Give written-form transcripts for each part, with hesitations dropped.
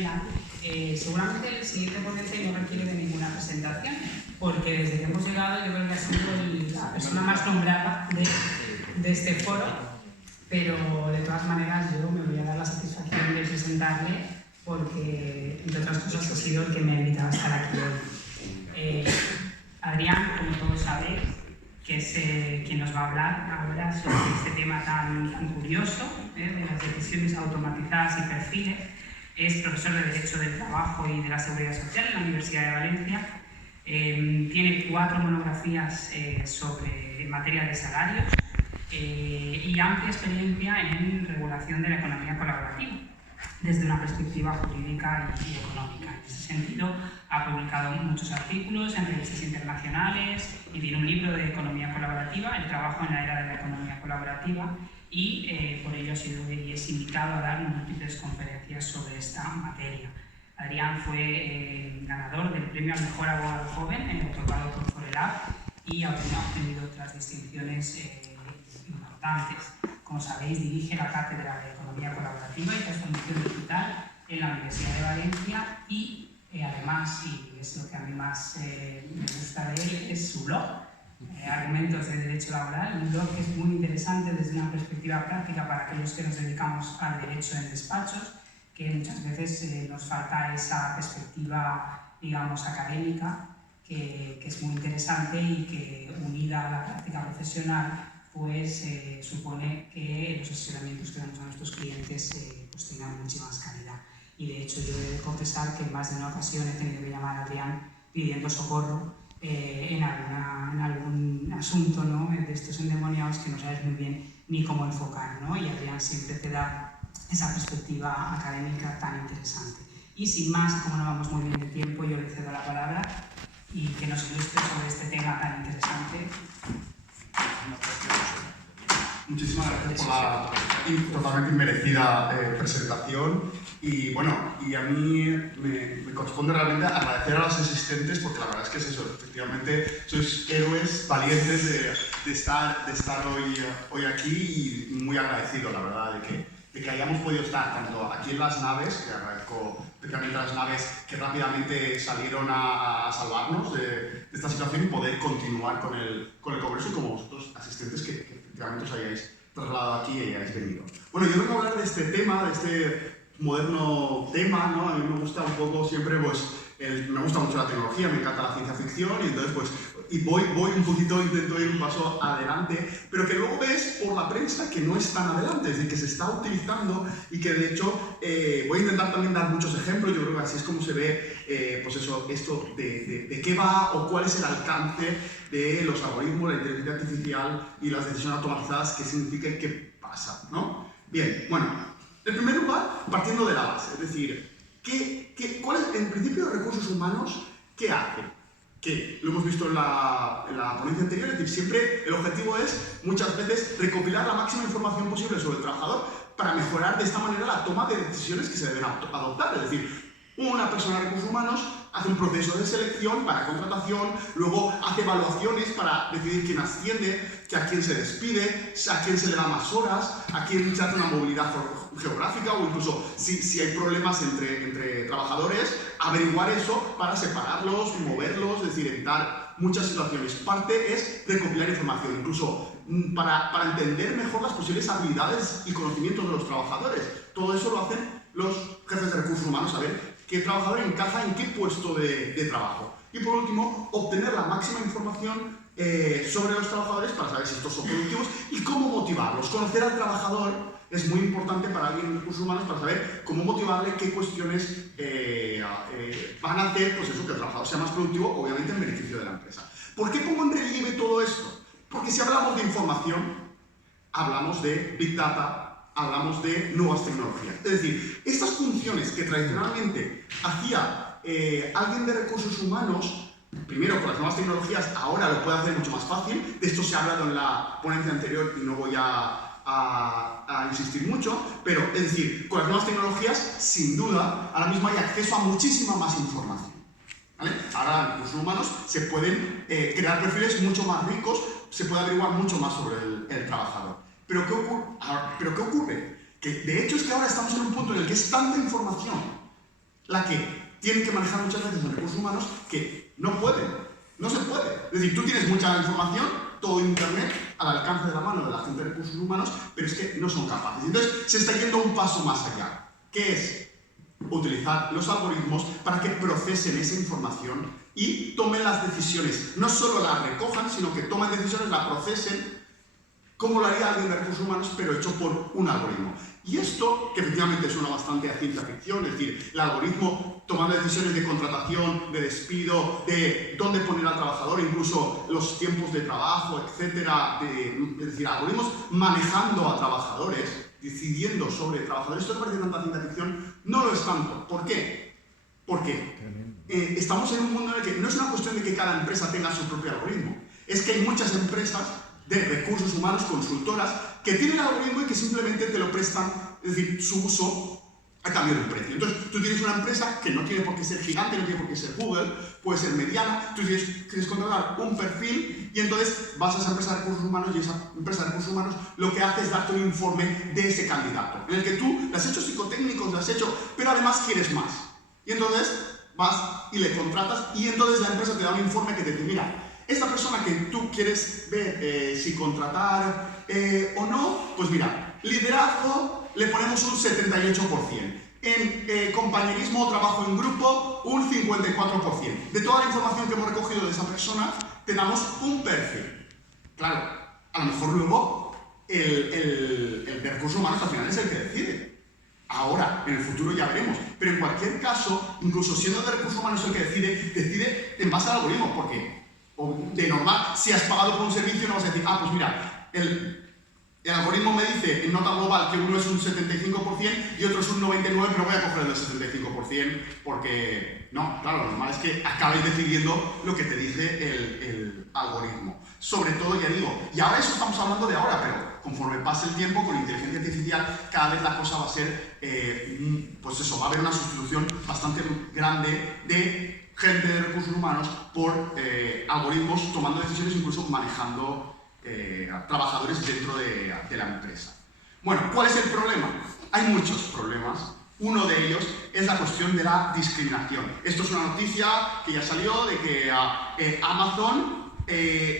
Elena, seguramente el siguiente ponente no requiere de ninguna presentación, porque desde que hemos llegado yo creo que ha sido la persona más nombrada de este foro, pero de todas maneras yo me voy a dar la satisfacción de presentarle, porque entre otras cosas ha sido el que me ha invitado a estar aquí hoy. Adrián, como todos sabéis, que es quien nos va a hablar ahora sobre este tema tan curioso de las decisiones automatizadas y perfiles. Es profesor de Derecho del Trabajo y de la Seguridad Social en la Universidad de Valencia. Tiene 4 monografías sobre materia de salarios y amplia experiencia en regulación de la economía colaborativa desde una perspectiva jurídica y económica. En ese sentido, ha publicado muchos artículos en revistas internacionales y tiene un libro de economía colaborativa, El trabajo en la era de la economía colaborativa, y por ello ha sido y es invitado a dar múltiples conferencias sobre esta materia. Adrián fue ganador del premio al mejor abogado joven otorgado por Forelab y ha obtenido otras distinciones importantes. Como sabéis, dirige la Cátedra de Economía Colaborativa y Transformación Digital en la Universidad de Valencia y además, y es lo que a mí más me gusta de él, es su blog, Argumentos de Derecho Laboral, un blog que es muy interesante desde una perspectiva práctica para aquellos que nos dedicamos al derecho en despachos, que muchas veces nos falta esa perspectiva, digamos, académica, que es muy interesante y que, unida a la práctica profesional, pues supone que los asesoramientos que damos a nuestros clientes pues tengan mucha más calidad. Y de hecho yo he de confesar que en más de una ocasión he tenido que llamar a Adrián pidiendo socorro en algún asunto, ¿no?, de estos endemoniados que no sabes muy bien ni cómo enfocar, ¿no? Y Adrián siempre te da esa perspectiva académica tan interesante. Y sin más, como no vamos muy bien de tiempo, yo le cedo la palabra y que nos ilustre sobre este tema tan interesante. Muchísimas gracias por la totalmente inmerecida presentación y bueno, y a mí me corresponde realmente agradecer a los asistentes porque la verdad es que es eso, efectivamente sois héroes valientes de estar hoy aquí y muy agradecido, la verdad, de que hayamos podido estar tanto aquí en las naves, que agradezco especialmente a las naves que rápidamente salieron a salvarnos de esta situación y poder continuar con el congreso y como vosotros asistentes que efectivamente os hayáis trasladado aquí y hayáis venido. Bueno, yo vengo a hablar de este tema, de este moderno tema, ¿no? A mí me gusta un poco siempre, pues, me gusta mucho la tecnología, me encanta la ciencia ficción y entonces, pues, voy un poquito, intento ir un paso adelante, pero que luego ves por la prensa que no es tan adelante, es decir, que se está utilizando y que de hecho voy a intentar también dar muchos ejemplos, yo creo que así es como se ve, pues eso, esto de qué va o cuál es el alcance de los algoritmos, la inteligencia artificial y las decisiones automatizadas, qué significa y qué pasa, ¿no? Bien, bueno, en primer lugar, partiendo de la base, es decir, ¿cuál es, en principio, de recursos humanos, qué hace? Que lo hemos visto en la ponencia anterior, es decir, siempre el objetivo es, muchas veces, recopilar la máxima información posible sobre el trabajador para mejorar de esta manera la toma de decisiones que se deben adoptar. Es decir, una persona de recursos humanos hace un proceso de selección para contratación, luego hace evaluaciones para decidir quién asciende, a quién se despide, a quién se le da más horas, a quién se hace una movilidad geográfica o incluso si hay problemas entre trabajadores, averiguar eso para separarlos, moverlos, es decir, evitar muchas situaciones. Parte es recopilar información, incluso para entender mejor las posibles habilidades y conocimientos de los trabajadores. Todo eso lo hacen los jefes de recursos humanos, saber qué trabajador encaja en qué puesto de trabajo. Y por último, obtener la máxima información sobre los trabajadores para saber si estos son productivos y cómo motivarlos. Conocer al trabajador es muy importante para alguien en recursos humanos para saber cómo motivarle, qué cuestiones van a hacer, pues eso, que el trabajador sea más productivo, obviamente en beneficio de la empresa. ¿Por qué pongo en relieve todo esto? Porque si hablamos de información, hablamos de Big Data, hablamos de nuevas tecnologías. Es decir, estas funciones que tradicionalmente hacía alguien de recursos humanos, primero con las nuevas tecnologías, ahora lo puede hacer mucho más fácil. De esto se ha hablado en la ponencia anterior y no voy a insistir mucho, pero es decir, con las nuevas tecnologías, sin duda, ahora mismo hay acceso a muchísima más información, ¿vale? Ahora en recursos humanos se pueden crear perfiles mucho más ricos, se puede averiguar mucho más sobre el trabajador. ¿Pero qué ocurre? Que de hecho es que ahora estamos en un punto en el que es tanta información la que tienen que manejar muchas veces en recursos humanos que no pueden, no se puede. Es decir, tú tienes mucha información, todo Internet, al alcance de la mano de la gente de recursos humanos, pero es que no son capaces. Entonces, se está yendo un paso más allá, que es utilizar los algoritmos para que procesen esa información y tomen las decisiones. No solo la recojan, sino que tomen decisiones, la procesen, como lo haría alguien de recursos humanos, pero hecho por un algoritmo. Y esto, que efectivamente suena bastante a ciencia ficción, es decir, el algoritmo tomando decisiones de contratación, de despido, de dónde poner al trabajador, incluso los tiempos de trabajo, etcétera, es decir, algoritmos manejando a trabajadores, decidiendo sobre trabajadores. Esto que parece tanta ciencia ficción, no lo es tanto. ¿Por qué? Porque estamos en un mundo en el que no es una cuestión de que cada empresa tenga su propio algoritmo, es que hay muchas empresas de recursos humanos, consultoras, que tienen algoritmo y que simplemente te lo prestan, es decir, su uso a cambio de un precio. Entonces, tú tienes una empresa que no tiene por qué ser gigante, no tiene por qué ser Google, puede ser mediana, tú quieres contratar un perfil y entonces vas a esa empresa de recursos humanos y esa empresa de recursos humanos lo que hace es darte un informe de ese candidato, en el que tú le has hecho psicotécnicos, le has hecho, pero además quieres más. Y entonces vas y le contratas y entonces la empresa te da un informe que te dice, mira, esta persona que tú quieres ver si contratar o no, pues mira, liderazgo le ponemos un 78%. En compañerismo o trabajo en grupo, un 54%. De toda la información que hemos recogido de esa persona, te damos un perfil. Claro, a lo mejor luego el de recursos humanos al final es el que decide. Ahora, en el futuro ya veremos. Pero en cualquier caso, incluso siendo de recursos humanos el que decide en base al algoritmo, porque de normal, si has pagado por un servicio, no vas a decir, ah, pues mira, el algoritmo me dice en nota global que uno es un 75% y otro es un 99%, pero voy a coger el del 75% porque, no, claro, lo normal es que acabes decidiendo lo que te dice el algoritmo. Sobre todo, ya digo, y ahora eso estamos hablando de ahora, pero conforme pase el tiempo, con inteligencia artificial, cada vez la cosa va a ser, pues eso, va a haber una sustitución bastante grande de gente de recursos humanos por algoritmos tomando decisiones, incluso manejando trabajadores dentro de la empresa. Bueno, ¿cuál es el problema? Hay muchos problemas. Uno de ellos es la cuestión de la discriminación. Esto es una noticia que ya salió de que Amazon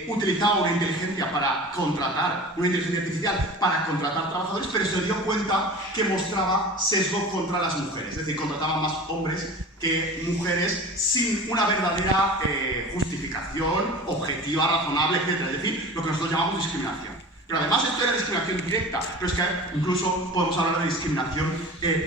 utilizaba una inteligencia para contratar, una inteligencia artificial para contratar trabajadores, pero se dio cuenta que mostraba sesgo contra las mujeres, es decir, contrataba más hombres que mujeres sin una verdadera justificación objetiva, razonable, etc. Es decir, lo que nosotros llamamos discriminación. Pero además esto era discriminación directa, pero es que incluso podemos hablar de discriminación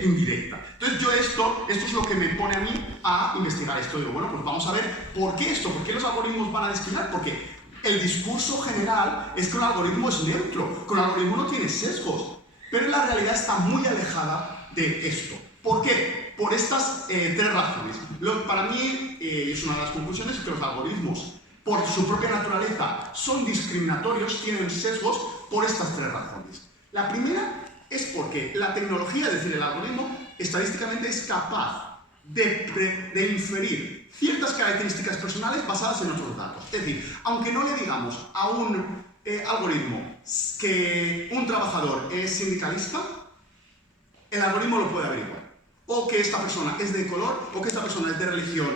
indirecta. Entonces yo esto es lo que me pone a mí a investigar esto. Digo, bueno, pues vamos a ver por qué esto, por qué los algoritmos van a discriminar, porque el discurso general es que un algoritmo es neutro, que un algoritmo no tiene sesgos, pero la realidad está muy alejada de esto. ¿Por qué? Por estas tres razones. Para mí, es una de las conclusiones, que los algoritmos, por su propia naturaleza, son discriminatorios, tienen sesgos por estas tres razones. La primera es porque la tecnología, es decir, el algoritmo, estadísticamente es capaz de inferir ciertas características personales basadas en otros datos. Es decir, aunque no le digamos a un algoritmo que un trabajador es sindicalista, el algoritmo lo puede averiguar. O que esta persona es de color, o que esta persona es de religión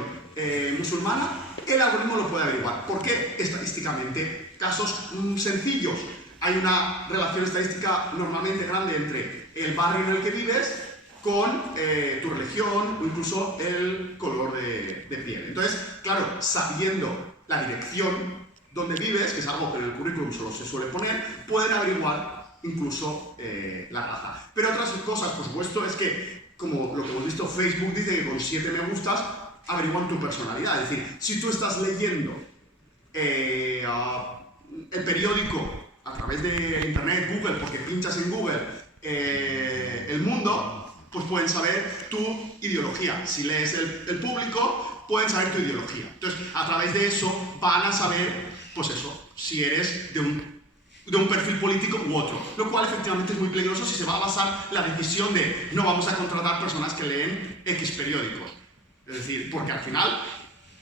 musulmana, el algoritmo lo puede averiguar. ¿Por qué? Estadísticamente, casos sencillos. Hay una relación estadística normalmente grande entre el barrio en el que vives con tu religión o incluso el color de piel. Entonces, claro, sabiendo la dirección donde vives, que es algo que en el currículum solo se suele poner, pueden averiguar incluso la raza. Pero otras cosas, por supuesto, es que, como lo que hemos visto, Facebook dice que con 7 me gustas averiguan tu personalidad. Es decir, si tú estás leyendo el periódico a través de Internet, Google, porque pinchas en Google El Mundo, pues pueden saber tu ideología. Si lees el Público, pueden saber tu ideología. Entonces, a través de eso van a saber, pues eso, si eres de un perfil político u otro, lo cual efectivamente es muy peligroso si se va a basar la decisión de no vamos a contratar personas que leen X periódicos. Es decir, porque al final,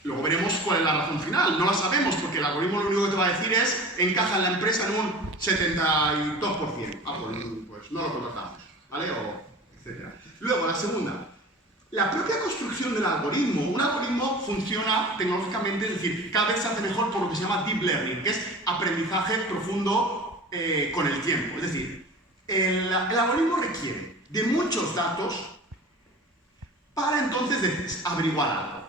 luego veremos cuál es la razón final, no la sabemos, porque el algoritmo lo único que te va a decir es encaja en la empresa en un 72%. Ah, pues no lo contratamos, ¿vale? O etcétera. Luego, la segunda, la propia construcción del algoritmo, un algoritmo funciona tecnológicamente, es decir, cada vez se hace mejor por lo que se llama deep learning, que es aprendizaje profundo con el tiempo. Es decir, el algoritmo requiere de muchos datos para entonces averiguar algo.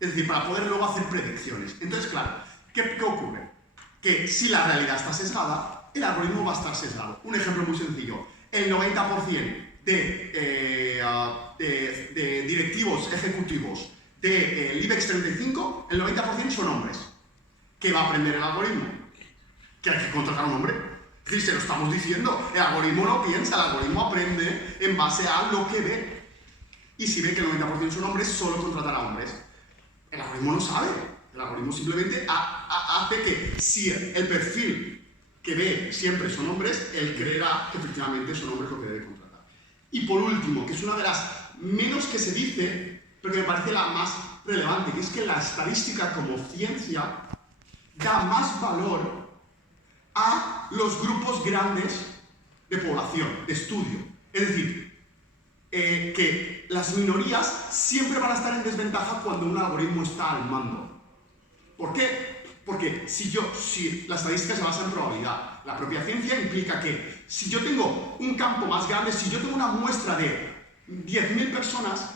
Es decir, para poder luego hacer predicciones. Entonces, claro, ¿qué ocurre? Que si la realidad está sesgada, el algoritmo va a estar sesgado. Un ejemplo muy sencillo. El 90% de directivos ejecutivos del IBEX 35, el 90% son hombres. ¿Qué va a aprender el algoritmo? Que hay que contratar a un hombre. Es decir, se lo estamos diciendo. El algoritmo no piensa, el algoritmo aprende en base a lo que ve. Y si ve que el 90% son hombres, solo contratará a hombres. El algoritmo no sabe. El algoritmo simplemente hace que si el perfil que ve siempre son hombres, él creerá que efectivamente son hombres lo que debe contratar. Y por último, que es una de las menos que se dice, pero que me parece la más relevante, que es que la estadística como ciencia da más valor a los grupos grandes de población, de estudio. Es decir, que las minorías siempre van a estar en desventaja cuando un algoritmo está al mando. ¿Por qué? Porque si la estadística se basa en probabilidad, la propia ciencia implica que si yo tengo un campo más grande, si yo tengo una muestra de 10.000 personas,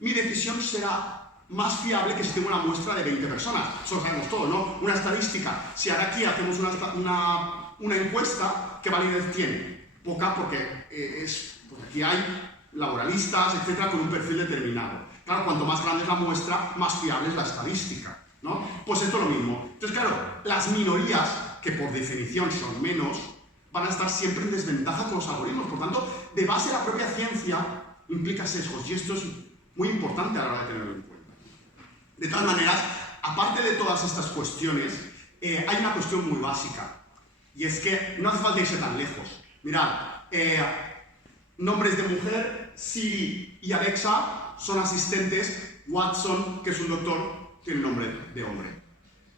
mi decisión será más fiable que si tengo una muestra de 20 personas. Eso lo sabemos todo, ¿no? Una estadística, si ahora aquí hacemos una encuesta, ¿qué validez tiene? Poca, porque aquí hay laboralistas, etcétera, con un perfil determinado. Claro, cuanto más grande es la muestra, más fiable es la estadística, ¿no? Pues esto es lo mismo. Entonces, claro, las minorías, que por definición son menos, van a estar siempre en desventaja con los algoritmos. Por tanto, de base la propia ciencia implica sesgos, y esto es muy importante a la hora de tenerlo en cuenta. De todas maneras, aparte de todas estas cuestiones, hay una cuestión muy básica, y es que no hace falta irse tan lejos. Mirad, nombres de mujer, Siri y Alexa son asistentes, Watson, que es un doctor, tiene nombre de hombre.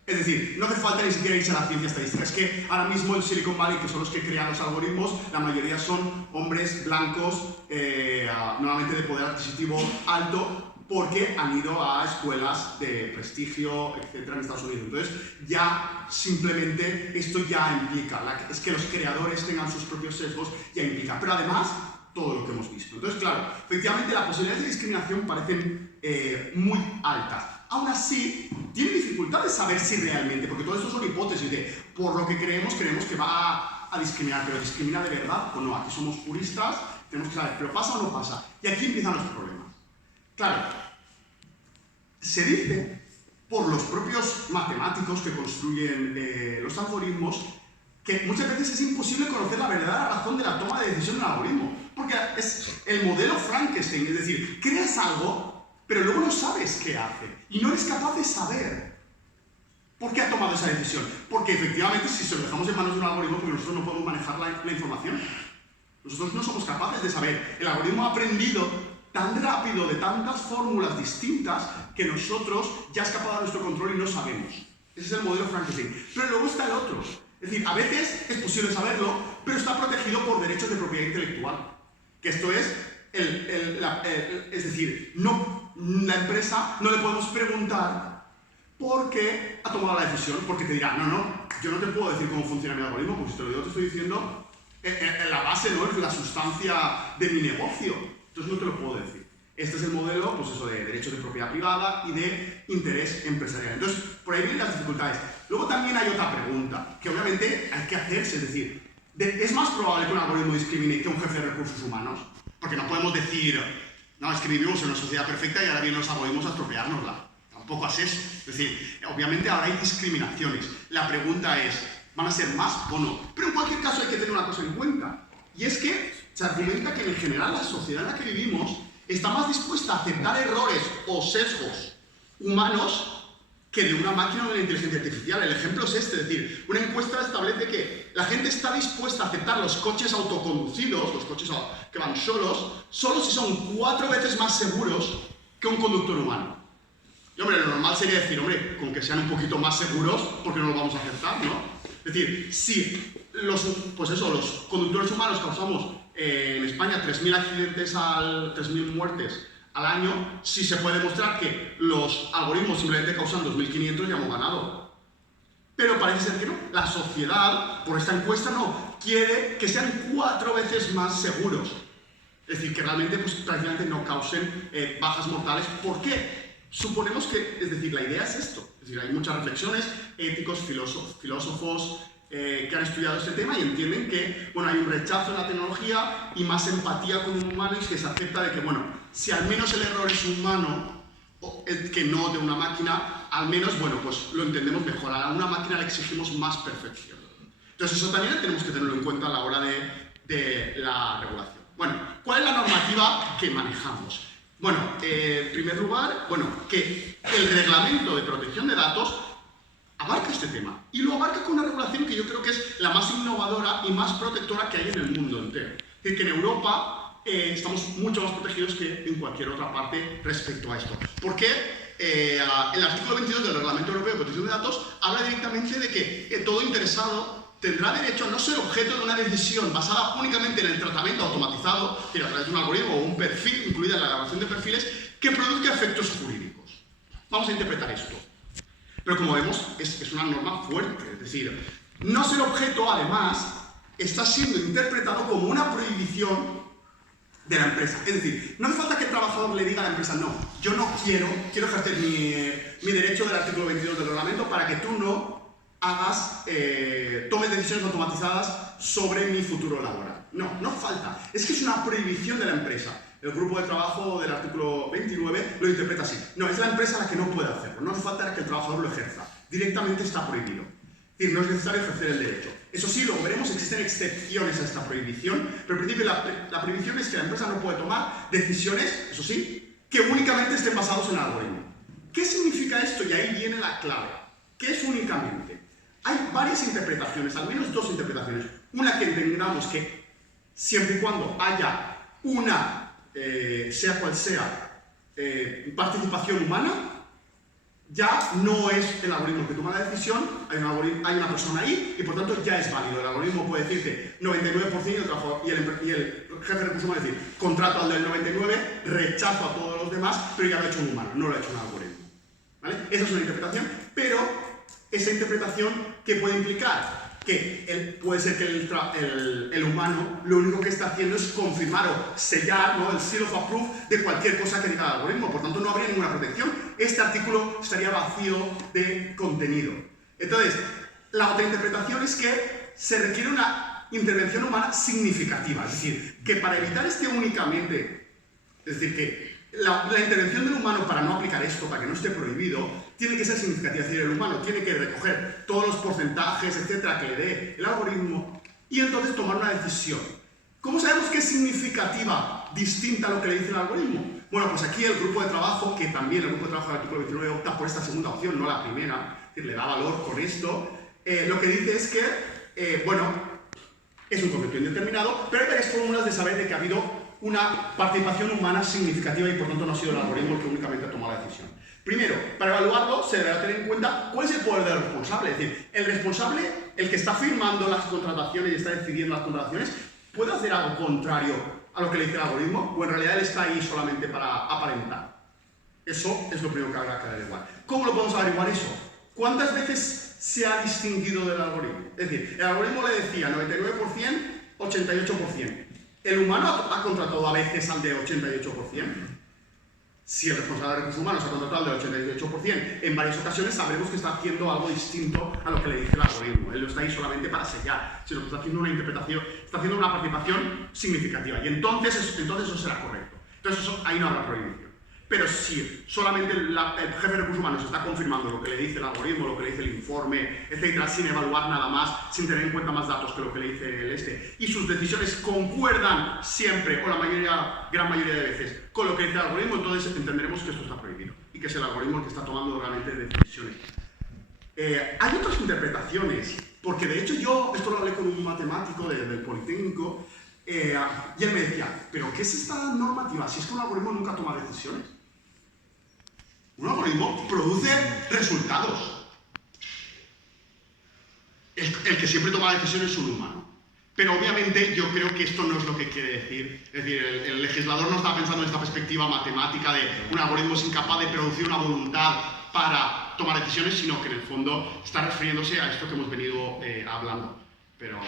Es decir, no hace falta ni siquiera irse a la ciencia estadística. Es que ahora mismo en Silicon Valley, que son los que crean los algoritmos, la mayoría son hombres blancos, normalmente de poder adquisitivo alto, porque han ido a escuelas de prestigio, etcétera, en Estados Unidos. Entonces, ya simplemente esto ya implica, es que los creadores tengan sus propios sesgos, ya implica. Pero además, todo lo que hemos visto. Entonces, claro, efectivamente las posibilidades de discriminación parecen muy altas. Aún así, tiene dificultad de saber si realmente, porque todo esto son hipótesis de por lo que creemos que va a discriminar, pero ¿discrimina de verdad o no? Aquí somos juristas, tenemos que saber, ¿pero pasa o no pasa? Y aquí empiezan los problemas. Claro, se dice por los propios matemáticos que construyen los algoritmos que muchas veces es imposible conocer la verdadera razón de la toma de decisión del algoritmo, porque es el modelo Frankenstein, es decir, creas algo, pero luego no sabes qué hace, y no eres capaz de saber por qué ha tomado esa decisión, porque efectivamente si se lo dejamos en manos de un algoritmo, porque nosotros no podemos manejar la información, nosotros no somos capaces de saber, el algoritmo ha aprendido tan rápido de tantas fórmulas distintas que nosotros ya escapado a nuestro control y no sabemos. Ese es el modelo Frankenstein. Pero luego está el otro. Es decir, a veces es posible saberlo, pero está protegido por derechos de propiedad intelectual. Que esto es, es decir, la empresa no le podemos preguntar por qué ha tomado la decisión, porque te dirá, no, yo no te puedo decir cómo funciona mi algoritmo, porque si te lo digo te estoy diciendo, la base no es la sustancia de mi negocio. Entonces no te lo puedo decir. Este es el modelo, pues eso, de derechos de propiedad privada y de interés empresarial. Entonces, por ahí vienen las dificultades. Luego también hay otra pregunta, que obviamente hay que hacerse, es decir, ¿es más probable que un algoritmo discrimine que un jefe de recursos humanos? Porque no podemos decir, no, es que vivimos en una sociedad perfecta y ahora vienen los algoritmos a estropeárnosla. Tampoco es eso. Es decir, obviamente ahora hay discriminaciones. La pregunta es, ¿van a ser más o no? Pero en cualquier caso hay que tener una cosa en cuenta, y es que se argumenta que en general la sociedad en la que vivimos está más dispuesta a aceptar errores o sesgos humanos que de una máquina o de la inteligencia artificial. El ejemplo es este, es decir, una encuesta establece que la gente está dispuesta a aceptar los coches autoconducidos, los coches que van solos, solo si son 4 veces más seguros que un conductor humano. Y hombre, lo normal sería decir, hombre, con que sean un poquito más seguros, porque no los vamos a aceptar, ¿no? Es decir, si los conductores humanos causamos en España 3.000 muertes al año, si se puede demostrar que los algoritmos simplemente causan 2.500, ya hemos ganado. Pero parece ser que no. La sociedad, por esta encuesta, no. Quiere que sean 4 veces más seguros. Es decir, que realmente, pues, prácticamente no causen bajas mortales. ¿Por qué? Suponemos que, es decir, la idea es esto. Es decir, hay muchas reflexiones, éticos, filósofos que han estudiado este tema y entienden que, bueno, hay un rechazo en la tecnología y más empatía con un humano, y que se acepta de que, bueno, si al menos el error es humano, que no de una máquina, al menos, bueno, pues lo entendemos mejor. A una máquina le exigimos más perfección. Entonces eso también tenemos que tenerlo en cuenta a la hora de la regulación. Bueno, ¿cuál es la normativa que manejamos? Bueno, en primer lugar, bueno, que el reglamento de protección de datos abarca este tema y lo abarca con una regulación que yo creo que es la más innovadora y más protectora que hay en el mundo entero. Es decir, que en Europa estamos mucho más protegidos que en cualquier otra parte respecto a esto. ¿Por qué? El artículo 22 del Reglamento Europeo de Protección de Datos habla directamente de que todo interesado tendrá derecho a no ser objeto de una decisión basada únicamente en el tratamiento automatizado, que a través de un algoritmo o un perfil, incluida en la elaboración de perfiles, que produzca efectos jurídicos. Vamos a interpretar esto. Pero como vemos, es una norma fuerte. Es decir, no ser objeto, además, está siendo interpretado como una prohibición de la empresa. Es decir, no hace falta que el trabajador le diga a la empresa, no, yo no quiero ejercer mi derecho del artículo 22 del reglamento para que tú no tomes decisiones automatizadas sobre mi futuro laboral. No, no falta. Es que es una prohibición de la empresa. El grupo de trabajo del artículo 29 lo interpreta así. No, es la empresa la que no puede hacerlo. No hace falta que el trabajador lo ejerza. Directamente está prohibido. Es decir, no es necesario ejercer el derecho. Eso sí, lo veremos, existen excepciones a esta prohibición, pero en principio la prohibición es que la empresa no puede tomar decisiones, eso sí, que únicamente estén basados en el algoritmo. ¿Qué significa esto? Y ahí viene la clave. ¿Qué es únicamente? Hay varias interpretaciones, al menos 2 interpretaciones. Una que entendamos que siempre y cuando haya una, sea cual sea, participación humana, ya no es el algoritmo el que toma la decisión, hay una persona ahí y por tanto ya es válido. El algoritmo puede decirte 99% y el jefe de recursos humanos decir contrato al del 99, rechazo a todos los demás, pero ya lo ha hecho un humano, no lo ha hecho un algoritmo. ¿Vale? Esa es una interpretación, pero esa interpretación que puede implicar que puede ser que el humano lo único que está haciendo es confirmar o sellar, ¿no?, el seal of approve de cualquier cosa que diga el algoritmo, por tanto no habría ninguna protección. Este artículo estaría vacío de contenido. Entonces, la otra interpretación es que se requiere una intervención humana significativa, es decir, que para evitar este únicamente, es decir, que la intervención del humano para no aplicar esto, para que no esté prohibido, tiene que ser significativa. Es decir, el humano tiene que recoger todos los porcentajes, etcétera, que le dé el algoritmo y entonces tomar una decisión. ¿Cómo sabemos que es significativa, distinta a lo que le dice el algoritmo? Bueno, pues aquí el grupo de trabajo, que también el grupo de trabajo del artículo 29 opta por esta segunda opción, no la primera, es decir, le da valor con esto, lo que dice es que, bueno, es un concepto indeterminado, pero hay varias fórmulas de saber de que ha habido una participación humana significativa y por tanto no ha sido el algoritmo el que únicamente ha tomado la decisión. Primero, para evaluarlo se deberá tener en cuenta cuál es el poder del responsable. Es decir, el responsable, el que está firmando las contrataciones y está decidiendo las contrataciones, ¿puede hacer algo contrario a lo que le dice el algoritmo? ¿O en realidad él está ahí solamente para aparentar? Eso es lo primero que habrá que averiguar. ¿Cómo lo podemos averiguar eso? ¿Cuántas veces se ha distinguido del algoritmo? Es decir, el algoritmo le decía 99%, 88%. ¿El humano ha contratado a veces al de 88%? Si el responsable de recursos humanos ha contratado al de 88%, en varias ocasiones sabremos que está haciendo algo distinto a lo que le dice el algoritmo. Él no está ahí solamente para sellar, sino que está haciendo una interpretación, está haciendo una participación significativa. Y entonces eso será correcto. Entonces ahí no habrá prohibición. Pero si solamente el jefe de recursos humanos está confirmando lo que le dice el algoritmo, lo que le dice el informe, etcétera, sin evaluar nada más, sin tener en cuenta más datos que lo que le dice y sus decisiones concuerdan siempre, o gran mayoría de veces, con lo que dice el algoritmo, entonces entenderemos que esto está prohibido y que es el algoritmo el que está tomando realmente decisiones. Hay otras interpretaciones, porque de hecho yo, esto lo hablé con un matemático del Politécnico, y él me decía, ¿pero qué es esta normativa? Si es que un algoritmo nunca toma decisiones. Un algoritmo produce resultados. El que siempre toma decisiones es un humano. Pero obviamente yo creo que esto no es lo que quiere decir. Es decir, el legislador no está pensando en esta perspectiva matemática de un algoritmo es incapaz de producir una voluntad para tomar decisiones, sino que en el fondo está refiriéndose a esto que hemos venido hablando. Pero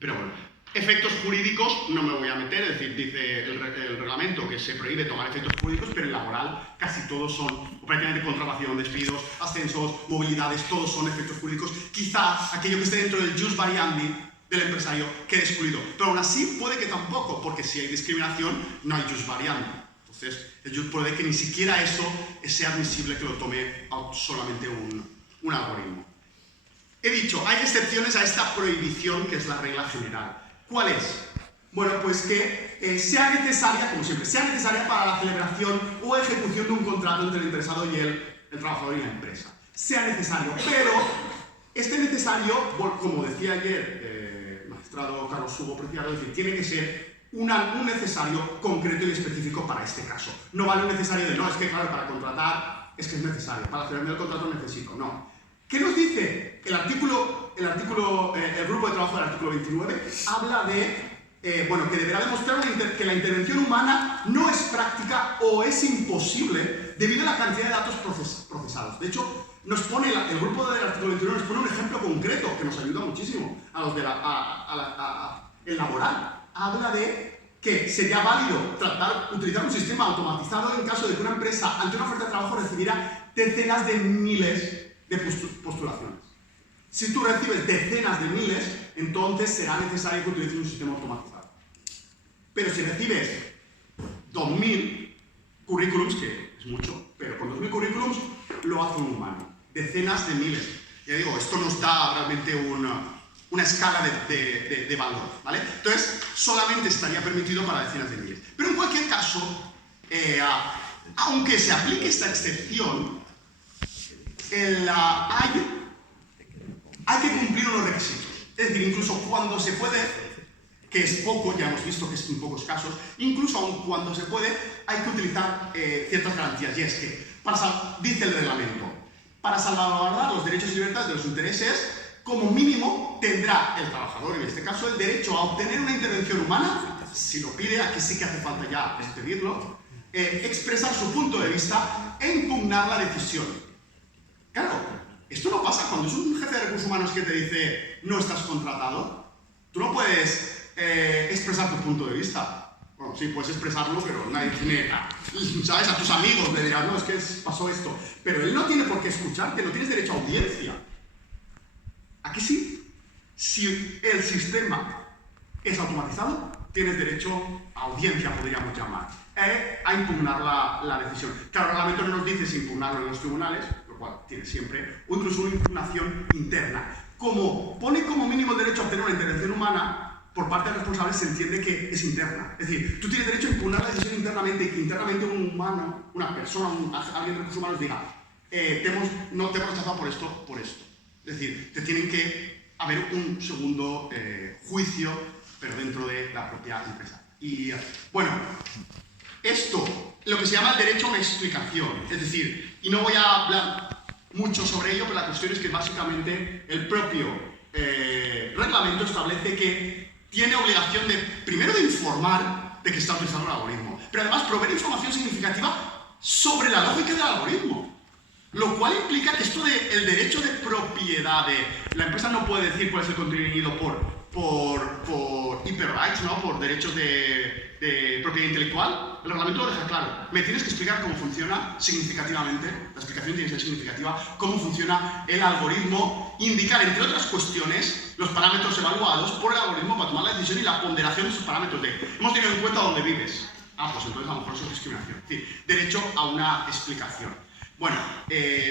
bueno. Efectos jurídicos no me voy a meter, es decir, dice el reglamento que se prohíbe tomar efectos jurídicos, pero en laboral casi todos son, o prácticamente contratación, despidos, ascensos, movilidades, todos son efectos jurídicos. Quizá aquello que esté dentro del jus variandi del empresario quede excluido, pero aún así puede que tampoco, porque si hay discriminación no hay jus variandi. Entonces, el jus puede que ni siquiera eso sea admisible que lo tome solamente un algoritmo. He dicho, hay excepciones a esta prohibición que es la regla general. ¿Cuál es? Bueno, pues que sea necesaria, como siempre, sea necesaria para la celebración o ejecución de un contrato entre el interesado y el trabajador y la empresa. Sea necesario, pero este necesario, como decía ayer el magistrado Carlos Hugo Preciado, es decir, tiene que ser un necesario concreto y específico para este caso. No vale un necesario de, no, es que claro, para contratar es que es necesario, para celebrarme el contrato necesito, no. ¿Qué nos dice el grupo de trabajo del artículo 29? Habla de, bueno, que deberá demostrar que la intervención humana no es práctica o es imposible debido a la cantidad de datos procesados. De hecho, nos pone el grupo del artículo 29 nos pone un ejemplo concreto que nos ayuda muchísimo a los de el laboral. Habla de que sería válido utilizar un sistema automatizado en caso de que una empresa ante una oferta de trabajo recibiera decenas de miles de postulaciones. Si tú recibes decenas de miles, entonces será necesario que utilices un sistema automatizado. Pero si recibes 2000 currículums, que es mucho, pero con 2000 currículums lo hace un humano. Decenas de miles. Ya digo, esto nos da realmente una escala de valor, ¿vale? Entonces, solamente estaría permitido para decenas de miles. Pero en cualquier caso, aunque se aplique esta excepción, hay que cumplir unos requisitos. Es decir, incluso cuando se puede, que es poco, ya hemos visto que es en pocos casos, incluso aun cuando se puede, hay que utilizar ciertas garantías. Y es que, dice el reglamento, para salvaguardar los derechos y libertades de los intereses, como mínimo tendrá el trabajador, en este caso, el derecho a obtener una intervención humana, si lo pide, aquí sí que hace falta ya pedirlo, expresar su punto de vista e impugnar la decisión. Claro, esto no pasa cuando es un jefe de recursos humanos que te dice no estás contratado. Tú no puedes expresar tu punto de vista. Bueno, sí, puedes expresarlo, pero nadie tiene, ¿sabes? A tus amigos le dirás, no, es que pasó esto. Pero él no tiene por qué escucharte, no tienes derecho a audiencia. Aquí sí, si el sistema es automatizado, tienes derecho a audiencia, podríamos llamar, a impugnar la decisión. Claro, el reglamento no nos dice si impugnarlo en los tribunales, lo cual tiene siempre, o incluso una impugnación interna. Como pone como mínimo el derecho a obtener una intervención humana, por parte del responsable se entiende que es interna. Es decir, tú tienes derecho a impugnar la decisión internamente y que internamente un humano, una persona, alguien de recursos humanos diga no te hemos rechazado por esto, por esto. Es decir, te tienen que haber un segundo juicio, pero dentro de la propia empresa. Y bueno, esto, lo que se llama el derecho a una explicación, es decir, y no voy a hablar mucho sobre ello, pero la cuestión es que básicamente el propio reglamento establece que tiene obligación primero de informar de que está utilizando un algoritmo, pero además proveer información significativa sobre la lógica del algoritmo. Lo cual implica que esto del derecho de propiedad la empresa no puede decir cuál es el contenido por IP-rights, ¿no? Por derechos de propiedad intelectual. El reglamento lo deja claro. Me tienes que explicar cómo funciona significativamente, la explicación tiene que ser significativa, cómo funciona el algoritmo, indicar, entre otras cuestiones, los parámetros evaluados por el algoritmo para tomar la decisión y la ponderación de esos parámetros hemos tenido en cuenta dónde vives. Pues entonces a lo mejor eso es discriminación. Es decir, derecho a una explicación. Bueno,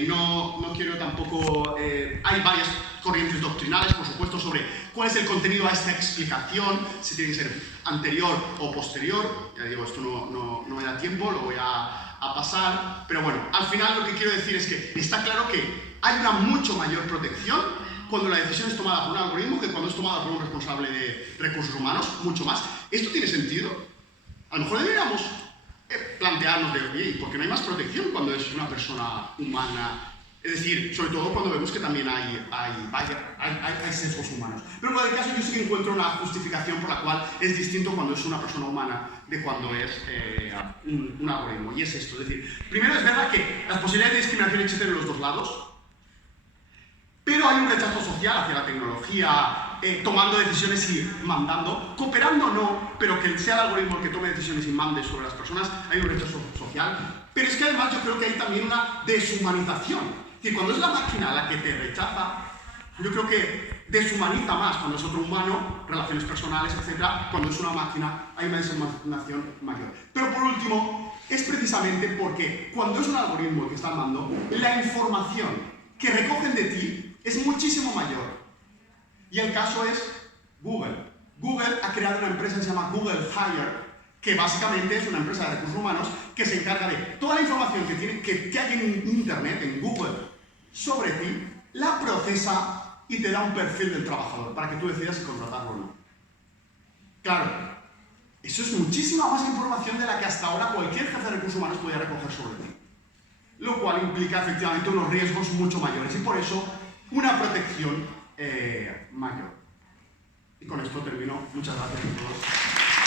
no quiero tampoco... hay varias corrientes doctrinales, por supuesto, sobre cuál es el contenido a esta explicación, si tiene que ser anterior o posterior. Ya digo, esto no me da tiempo, lo voy a pasar. Pero bueno, al final lo que quiero decir es que está claro que hay una mucho mayor protección cuando la decisión es tomada por un algoritmo que cuando es tomada por un responsable de recursos humanos, mucho más. ¿Esto tiene sentido? A lo mejor deberíamos plantearnos de, oye, ¿por qué no hay más protección cuando es una persona humana Es decir, sobre todo cuando vemos que también hay sesgos humanos. Pero en cualquier caso yo sí que encuentro una justificación por la cual es distinto cuando es una persona humana de cuando es un algoritmo. Y es esto, es decir, primero es verdad que las posibilidades de discriminación existen en los dos lados, pero hay un rechazo social hacia la tecnología, tomando decisiones y mandando, cooperando no, pero que sea el algoritmo el que tome decisiones y mande sobre las personas, hay un rechazo social. Pero es que además yo creo que hay también una deshumanización. Es decir, cuando es la máquina la que te rechaza, yo creo que deshumaniza más cuando es otro humano, relaciones personales, etc. Cuando es una máquina hay una deshumanización mayor. Pero por último, es precisamente porque cuando es un algoritmo el que está dando, la información que recogen de ti es muchísimo mayor. Y el caso es Google. Google ha creado una empresa que se llama Google Hire, que básicamente es una empresa de recursos humanos que se encarga de toda la información que hay en Internet, en Google, sobre ti, la procesa y te da un perfil del trabajador para que tú decidas si contratarlo o no. Claro, eso es muchísima más información de la que hasta ahora cualquier jefe de recursos humanos podía recoger sobre ti. Lo cual implica efectivamente unos riesgos mucho mayores y por eso una protección mayor. Y con esto termino. Muchas gracias a todos.